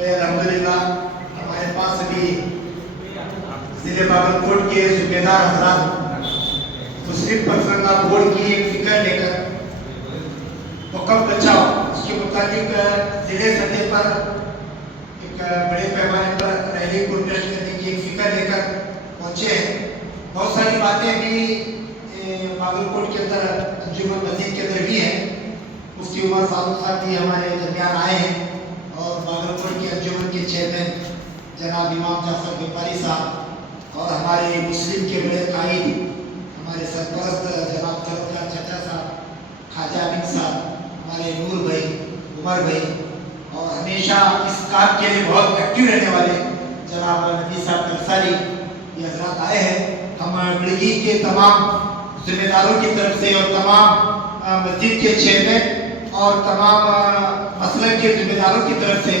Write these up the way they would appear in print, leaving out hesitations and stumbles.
الحمدللہ ہمارے پاس ابھی ضلع باگلکوٹ کے صوبیدار حضرات مسلم پسندہ بورڈ کی ایک فکر لے کر وقف بچاؤ اس کے متعلق ضلع سطح پر ایک بڑے پیمانے پر ریلی کو ٹیسٹ کرنے کی ایک فکر لے کر پہنچے ہیں. بہت ساری باتیں بھی باگلکوٹ کے اندر انجمن مسجد کے اندر بھی ہیں. مفتی عمر فاروق صاحب بھی ہمارے درمیان آئے ہیں اور باگلکوٹ کے انجمن کے چیئرمین جناب امام جعفر غفاری صاحب اور ہمارے مسلم کے بڑے قائد ہمارے سرپرست جناب طلبگار چچا صاحب خواجہ امین صاحب ہمارے نور بھائی عمر بھائی اور ہمیشہ اس کام کے لیے بہت ایکٹیو رہنے والے جناب نبی صاحب ترسالی یہ حضرات آئے ہیں. ہم بڑگی کے تمام ذمہ داروں کی طرف سے اور تمام مسجد کے چیئرمین اور تمام مسلک کے ذمہ داروں کی طرف سے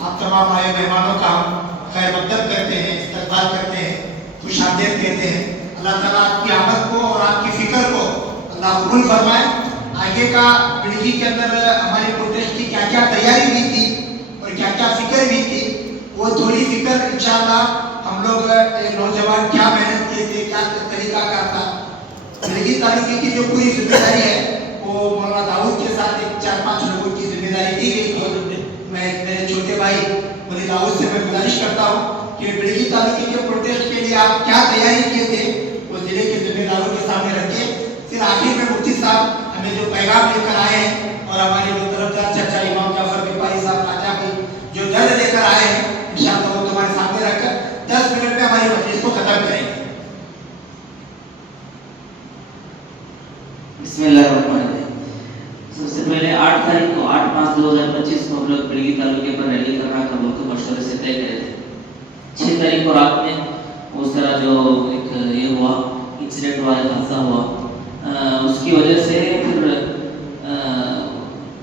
آپ تمام آئے مہمانوں کا ہم خیر مقدم کرتے ہیں, استقبال کرتے ہیں, خوش آمدید کہتے ہیں. اللہ تعالیٰ آپ کی آمد کو اور آپ کی فکر کو اللہ قبول فرمائے. آگے کا بڑگی کے اندر ہمارے پروٹیسٹ کی کیا کیا تیاری بھی تھی اور کیا کیا فکر بھی تھی وہ تھوڑی فکر انشاءاللہ ہم لوگ نوجوان کیا محنت کیے تھے, کیا طریقہ کار تھا. بڑگی تعلقے کی جو پوری ذمہ داری ہے وہ مولانا داؤد کے ساتھ ایک 4-5 لوگوں کی ذمہ داری دی گئی تھی. میں میرے چھوٹے بھائی مولانا داؤد سے میں گزارش کرتا ہوں کہ بڑگی تعلقے کے پروٹیسٹ کے لیے آپ کیا تیاری کیے تھے وہ ضلع کے ذمہ داروں کے سامنے رکھیں. پھر آخر میں مفتی صاحب ہمیں جو پیغام لے کر آئے ہیں اور ہمارے جو طرفدار چچا امام جعفر غفاری صاحب خواجہ کی جو درد لے کر آئے ہیں انشاءاللہ وہ تمہارے سامنے رکھ کر 10 منٹ میں ہماری مجلس کو ختم کریں گے. بسم اللہ الرحمن الرحیم. سب سے پہلے 8 تاریخ کو 8/5/2025 کو ہم لوگ بڑگی تعلقے پر ریلی کرنا قبول کے مشورے سے طے کرے تھے. 6 تاریخ کو رات میں اس طرح جو ایک یہ ہوا انسیڈنٹ ہوا, حادثہ ہوا, اس کی وجہ سے پھر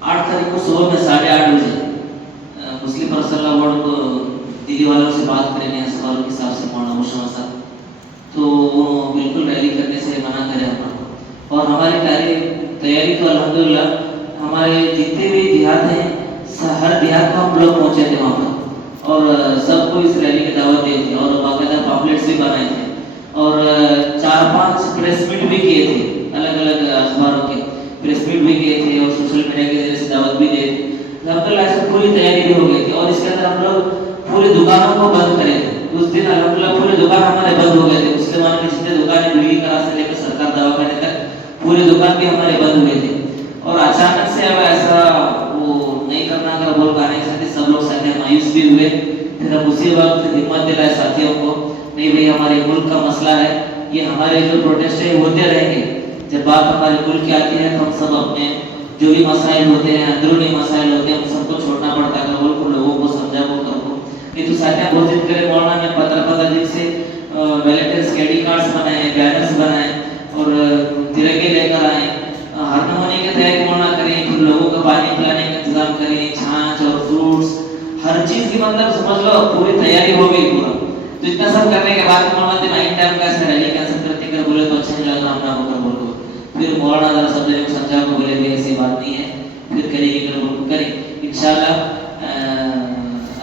8 تاریخ کو صبح میں 8:30 بجے مسلم پرسنل بورڈ کو دلی والوں سے بات کریں گے سوالوں کے حساب سے مولانا مشرف صاحب تو وہ بالکل ریلی کرنے سے منع کرے ہم لوگ. اور ہماری تیاری تو الحمدللہ ہمارے جتنے بھی دیہات ہیں ہر دیہات کو ہم لوگ پہنچے تھے وہاں پر اور سب کو اس ریلی کی دعوت دی تھی اور باقاعدہ پامپلیٹس بھی بنائے تھے اور 4-5 پریس میٹ بھی کیے تھے, الگ الگ اخباروں کے پریس میٹ بھی کیے تھے اور سوشل میڈیا کے ذریعے سے دعوت بھی دی تھی. الحمدللہ ایسے پوری تیاری بھی ہو گئی تھی اور اس کے اندر ہم لوگ پوری دکانوں کو بند کرے تھے. اس دن الحمدللہ پورے دکان ہمارے بند ہو گئے تھے. مسلمانوں کی جتنے دکانیں بڑگی کراس سے لے کر سرکار دواخانے تک پورے دکان بھی ہمارے بند ہوئے تھے اور اچانک سے اب ایسا وہ نہیں کرنا کا بول کر آنے سب لوگ ساتھ مایوس بھی ہوئے. پھر اب اسی وقت ہمت دلائے ساتھیوں کو نہیں بھائی ہمارے ملک کا مسئلہ ہے, یہ ہمارے جو پروٹیسٹ ہے ہوتے رہیں گے. جب بات ہمارے ملک کی آتی ہے تو ہم سب اپنے جو بھی مسائل ہوتے ہیں اندرونی مسائل ہوتے ہیں ہم سب کو چھوڑنا پڑتا ہے. ملک کو لوگوں کو سمجھا وہ کرو یہ تو ساتھ بہت ضد کرے مولانا میں پتہ دن سے ویلنٹائنس کے آئی ڈی کارڈس بنائے, بینرس بنائے اور ترنگے لے کر آئے. ہر نمونے کی تیاری مولانا کریں, پھر لوگوں کو پانی پلانے کا انتظام کریں, چھاچھ اور فروٹس ہر چیز کی مطلب سمجھ لو پوری تیاری ہو گئی پورا. تو اتنا سب کرنے کے بعد مولانا نائٹ ٹائم کا ایسا ریلی کینسل کرتے کر بولے تو اچھا نہیں لگا, ہم نہ ہو کر بول دو. پھر مولانا ذرا سب جگہ سمجھا کو بولے بھی ایسی بات نہیں ہے, پھر کریں گے کر بول کریں انشاءاللہ.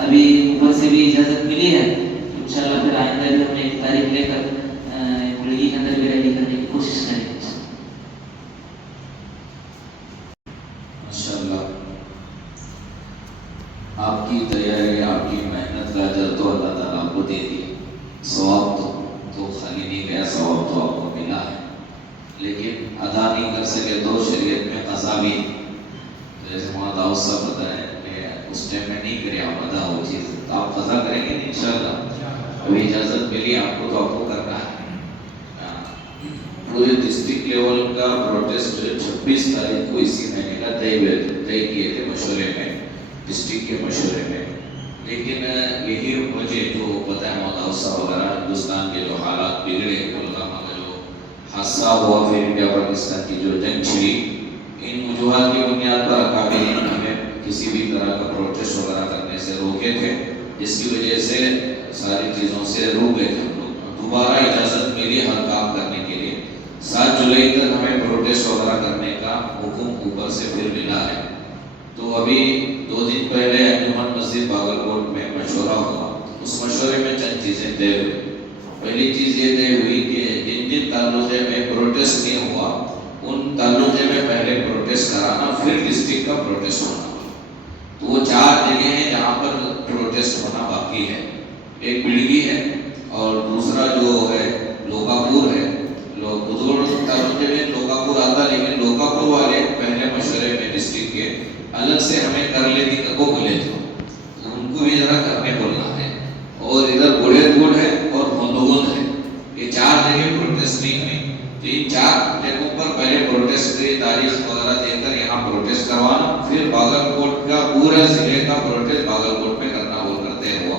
ابھی اوپر سے بھی اجازت ملی ہے انشاءاللہ پھر آئندہ بھی ہم نے ایک تاریخ لے کر بڑگی کے اندر بھی ریلی کرنے کی کوشش کریں گے. ماشاءاللہ آپ کی تیاری آپ کی محنت کا اجر تو اللہ تعالیٰ آپ کو دے دی. ثواب تو خالی نہیں گیا, ثواب تو آپ کو ملا ہے لیکن ادا نہیں کر سکے تو شریعت میں قضا بھی. جیسے مولانا داؤد صاحب بتائیں کہ اس ٹائم میں نہیں کرے آپ ادا وہ چیز تو آپ قضا کریں گے انشاءاللہ. ابھی اجازت ملی آپ کو تو آپ کو کرنا ہے. پورے ڈسٹرکٹ لیول کا پروٹیسٹ 26 تاریخ کو اسی مہینے کا طے کیے تھے مشورے میں, ڈسٹرکٹ کے مشورے میں. لیکن یہی وجہ جو پتہ ہے مولانا صاحب وغیرہ ہندوستان کے جو حالات بگڑے, پلوامہ کا جو حادثہ ہوا, پھر انڈیا پاکستان کی جو جنگ چھڑی, ان وجوہات کی بنیاد پر اکابرین ہمیں کسی بھی طرح کا پروٹیسٹ وغیرہ کرنے سے روکے تھے, جس کی وجہ سے ساری چیزوں سے روک گئے تھے ہم لوگ. دوبارہ اجازت ملی ہر کام کرنے کے لیے. 7 جولائی تک ہمیں پروٹیسٹ وغیرہ کرنے کا حکم اوپر سے پھر ملا ہے. تو ابھی 2 دن پہلے انجمن مسجد باگلکوٹ میں مشورہ ہوا. اس مشورے میں چند چیزیں طے ہوئی. پہلی چیز یہ طے ہوئی کہ جن جن تعلقے میں پروٹیسٹ نہیں ہوا ان تعلقے میں پہلے پروٹیسٹ کرانا, پھر ڈسٹرکٹ کا پروٹیسٹ ہونا. تو وہ 4 جگہیں ہیں جہاں پر پروٹیسٹ ہونا باقی ہے. ایک بلگی ہے اور دوسرا جو ہے لوکاپور ہے. بدوڑ تعلقے میں لوکاپور آتا, لیکن لوکاپور والے پہلے مشورے میں ڈسٹرکٹ کے الگ سے ہمیں کر لیتی کو بولے تھے, ان کو بھی ذرا کرنے بولنا ہے. اور ادھر بوڑے دوڑ ہے اور بندوگند ہے, یہ 4 جگہ پروٹیسٹ نہیں ہوئی. تو ان 4 جگہوں پر پہلے پروٹیسٹ کی تاریخ وغیرہ دے کر یہاں پروٹیسٹ کروانا, پھر باگلکوٹ کا پورا ضلع کا پروٹیسٹ باگلکوٹ میں کرنا بول کرتے ہوا.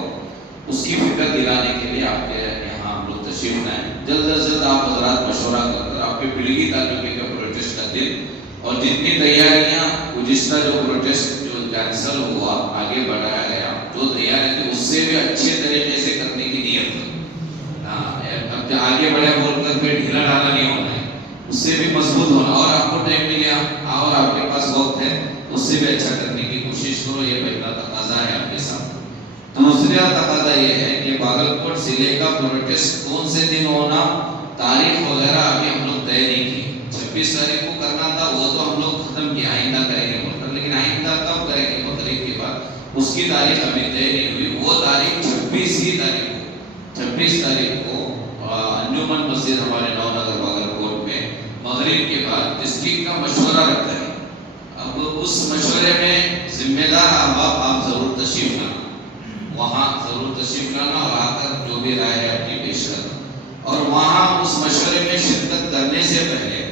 اس کی فکر دلانے کے لیے آپ کے یہاں ہم لوگ تشریف لائیں. جلد از جلد آپ حضرات مشورہ کر کر آپ کے بلگی تعلقے کا پروٹیسٹ کا دن اور جتنی تیاریاں گزشتہ جو پروٹیسٹ جو کینسل ہوا آگے بڑھایا گیا, جو تیاری تھی اس سے بھی اچھے طریقے سے کرنے کی نیت ہے. اب آگے بڑھے بول کر پھر ڈھیلا ڈالا نہیں ہونا ہے, اس سے بھی مضبوط ہونا. اور آپ کو ٹائم ملے اور آپ کے پاس وقت ہے اس سے بھی اچھا کرنے کی کوشش کرو. یہ پہلا تقاضا ہے آپ کے ساتھ. دوسرا تقاضا یہ ہے کہ باگلکوٹ ضلع کا پروٹیسٹ کون سے دن ہونا, تاریخ وغیرہ ابھی ہم لوگ طے نہیں کی. 26 تاریخ کو کرنا تھا, وہ تو ہم لوگ ختم کیا, آئندہ کریں گے بول کر. لیکن آئندہ کب کریں گے بقرعید کے بعد, اس کی تاریخ ابھی طے نہیں ہوئی. وہ تاریخ 26 تاریخ کو انجمن مسجد ہمارے نو نگر باگلکوٹ میں مغرب کے بعد ڈسٹرکٹ کا مشورہ رکھتا ہے. اب اس مشورے میں ذمہ دار احباب آپ ضرور تشریف لانا, وہاں ضرور تشریف لانا اور آ کر جو بھی رائے ہے اپنی پیش کرنا. اور وہاں اس مشورے میں شرکت کرنے سے پہلے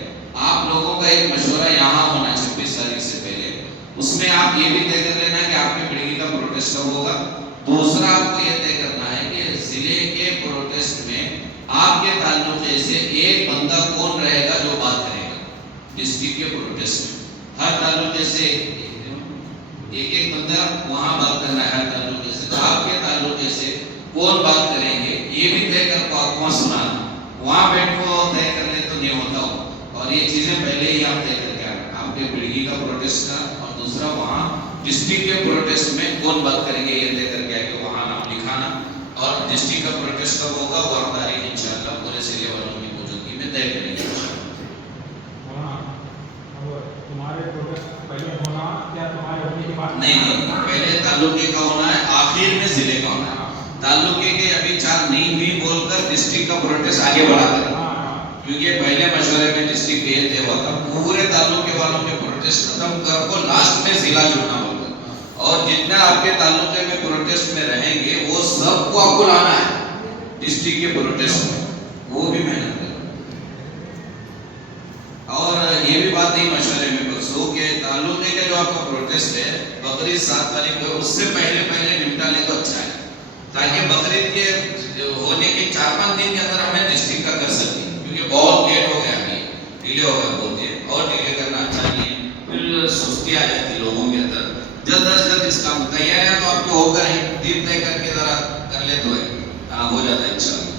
آپ لوگوں کا ایک مشورہ یہاں ہونا 26 تاریخ سے پہلے. اس میں آپ یہ بھی طے کر لینا کہ آپ کے بلگی کا پروٹیسٹ کب ہوگا. دوسرا آپ کو یہ طے کرنا ہے کہ ضلع کے پروٹیسٹ میں آپ کے تعلقے سے ایک بندہ کون رہے گا جو بات کرے گا. ڈسٹرکٹ کے پروٹیسٹ میں ہر تعلقے سے ایک بندہ وہاں بات کرنا ہے. ہر تعلقے سے آپ کے تعلقے سے کون بات کریں گے یہ بھی طے کر کو آپ کو سنانا. وہاں بیٹھ کو طے کر لے تو نہیں ہوتا ہو, اور یہ چیزیں پہلے ہی آپ طے کر کے آنا. آپ کے بلگی کا پروٹیسٹ کا اور دوسرا وہاں ڈسٹرکٹ کے پروٹیسٹ میں کون بات کریں گے یہ طے کر کے آ کے وہاں نام لکھانا. اور ڈسٹرکٹ کا پروٹیسٹ کب ہوگا وہ ہم تاریخ انشاءاللہ پورے ضلع والوں کی موجودگی میں طے کریں گے. نہیں, پہلے تعلقے کا ہونا ہے, آخر میں ضلع کا ہونا ہے. تعلقے کے ابھی 4 نہیں ہوئی بول کر ڈسٹرکٹ کا پروٹیسٹ آگے بڑھا کر, کیونکہ پہلے مشورے میں ڈسٹرکٹ کے یہ طے ہوا تھا پورے تعلقے والوں کے پروٹیسٹ ختم کر کو لاسٹ میں ضلع جڑنا بول کر. اور جتنا آپ کے تعلقے میں پروٹیسٹ میں رہیں گے وہ سب کو آپ کو لانا ہے ڈسٹرکٹ کے پروٹیسٹ میں, وہ بھی محنت کرو. اور یہ بھی بات نہیں مشورے میں پرسوں کہ تعلقے کا جو آپ کا پروٹیسٹ ہے بقرعید 7 تاریخ کو اس سے پہلے نمٹا لے تو اچھا ہے, تاکہ بقرعید کے ہونے کے 4-5 دن کے اندر ہمیں ڈسٹرکٹ کا کر سکیں. کیونکہ بہت لیٹ ہو گیا, ابھی ڈیلے ہو گیا بولتے ہیں, اور ڈیلے کرنا اچھا نہیں ہے, پھر سستی آ جاتی ہے لوگوں کے اندر. جلد از جلد اس کام تیاریاں تو آپ کو ہو کر ہی دن طے کر کے ذرا کر لے تو ہو جاتا ہے انشاءاللہ.